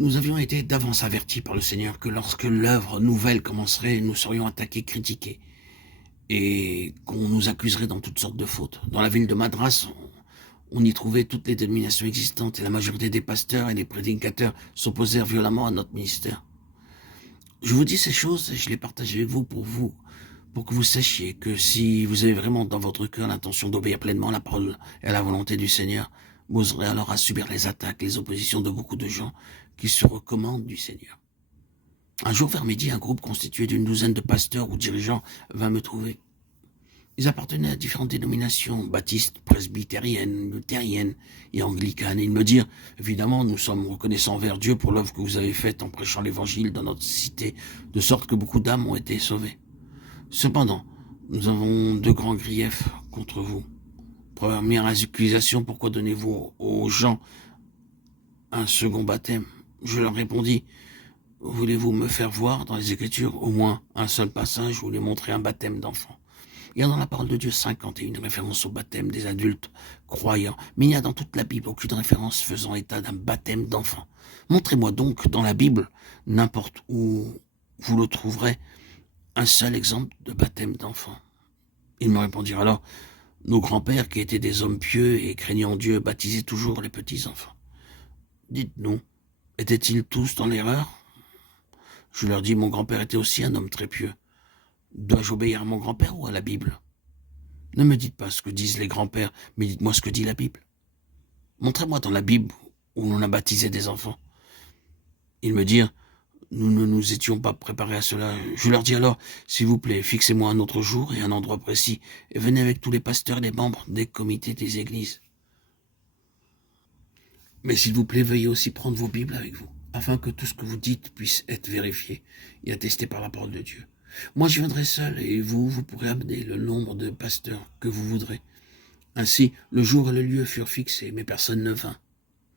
Nous avions été d'avance avertis par le Seigneur que lorsque l'œuvre nouvelle commencerait, nous serions attaqués, critiqués, et qu'on nous accuserait dans toutes sortes de fautes. Dans la ville de Madras, on y trouvait toutes les dénominations existantes, et la majorité des pasteurs et des prédicateurs s'opposèrent violemment à notre ministère. Je vous dis ces choses et je les partage avec vous, pour que vous sachiez que si vous avez vraiment dans votre cœur l'intention d'obéir pleinement à la parole et à la volonté du Seigneur, vous aurez alors à subir les attaques, les oppositions de beaucoup de gens qui se recommandent du Seigneur. Un jour vers midi, un groupe constitué d'une douzaine de pasteurs ou dirigeants vint me trouver. Ils appartenaient à différentes dénominations, baptistes, presbytériennes, luthériennes et anglicanes. Et ils me dirent, évidemment, nous sommes reconnaissants envers Dieu pour l'œuvre que vous avez faite en prêchant l'évangile dans notre cité, de sorte que beaucoup d'âmes ont été sauvées. Cependant, nous avons deux grands griefs contre vous. Première accusation, pourquoi donnez-vous aux gens un second baptême? Je leur répondis, voulez-vous me faire voir dans les Écritures au moins un seul passage où il est montré un baptême d'enfant? Il y a dans la parole de Dieu 51 références au baptême des adultes croyants, mais il n'y a dans toute la Bible aucune référence faisant état d'un baptême d'enfant. Montrez-moi donc dans la Bible, n'importe où vous le trouverez, un seul exemple de baptême d'enfant. Ils me répondirent alors, nos grands-pères qui étaient des hommes pieux et craignant Dieu baptisaient toujours les petits-enfants. Dites-nous, étaient-ils tous dans l'erreur? Je leur dis, mon grand-père était aussi un homme très pieux. Dois-je obéir à mon grand-père ou à la Bible? Ne me dites pas ce que disent les grands-pères, mais dites-moi ce que dit la Bible. Montrez-moi dans la Bible où l'on a baptisé des enfants. Ils me dirent, nous ne nous étions pas préparés à cela. Je leur dis alors, s'il vous plaît, fixez-moi un autre jour et un endroit précis, et venez avec tous les pasteurs et les membres des comités des églises. Mais s'il vous plaît, veuillez aussi prendre vos Bibles avec vous, afin que tout ce que vous dites puisse être vérifié et attesté par la parole de Dieu. Moi, je viendrai seul, et vous pourrez amener le nombre de pasteurs que vous voudrez. Ainsi, le jour et le lieu furent fixés, mais personne ne vint.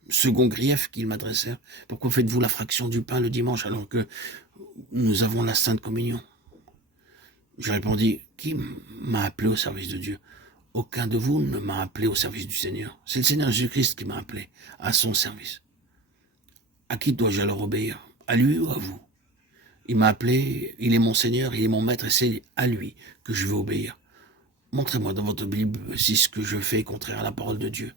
Second grief qu'ils m'adressèrent, pourquoi faites-vous la fraction du pain le dimanche alors que nous avons la Sainte Communion? Je répondis, qui m'a appelé au service de Dieu? Aucun de vous ne m'a appelé au service du Seigneur. C'est le Seigneur Jésus-Christ qui m'a appelé à son service. À qui dois-je alors obéir? À lui ou à vous? Il m'a appelé, il est mon Seigneur, il est mon Maître, et c'est à lui que je veux obéir. Montrez-moi dans votre Bible si ce que je fais est contraire à la parole de Dieu.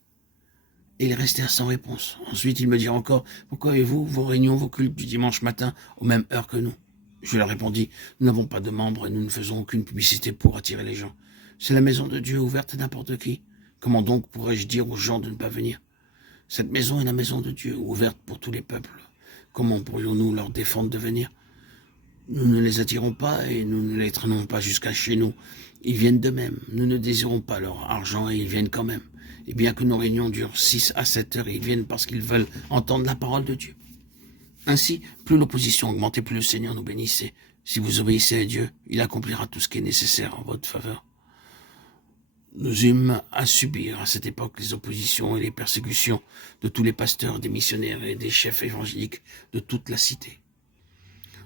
Et ils restèrent sans réponse. Ensuite, ils me dirent encore, pourquoi avez-vous vos réunions, vos cultes du dimanche matin aux mêmes heures que nous? Je leur répondis, nous n'avons pas de membres et nous ne faisons aucune publicité pour attirer les gens. C'est la maison de Dieu ouverte à n'importe qui. Comment donc pourrais-je dire aux gens de ne pas venir? Cette maison est la maison de Dieu, ouverte pour tous les peuples. Comment pourrions-nous leur défendre de venir? Nous ne les attirons pas et nous ne les traînons pas jusqu'à chez nous. Ils viennent d'eux-mêmes. Nous ne désirons pas leur argent et ils viennent quand même. Et bien que nos réunions durent 6 à 7 heures, ils viennent parce qu'ils veulent entendre la parole de Dieu. Ainsi, plus l'opposition augmentait, plus le Seigneur nous bénissait. Si vous obéissez à Dieu, il accomplira tout ce qui est nécessaire en votre faveur. Nous eûmes à subir à cette époque les oppositions et les persécutions de tous les pasteurs, des missionnaires et des chefs évangéliques de toute la cité.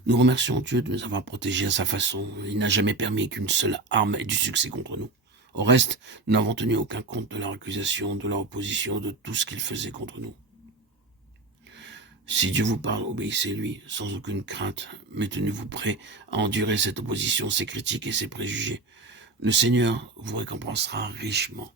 Nous remercions Dieu de nous avoir protégés à sa façon. Il n'a jamais permis qu'une seule arme ait du succès contre nous. Au reste, nous n'avons tenu aucun compte de leur accusation, de leur opposition, de tout ce qu'ils faisaient contre nous. Si Dieu vous parle, obéissez-lui sans aucune crainte, mais tenez-vous prêt à endurer cette opposition, ces critiques et ces préjugés. Le Seigneur vous récompensera richement.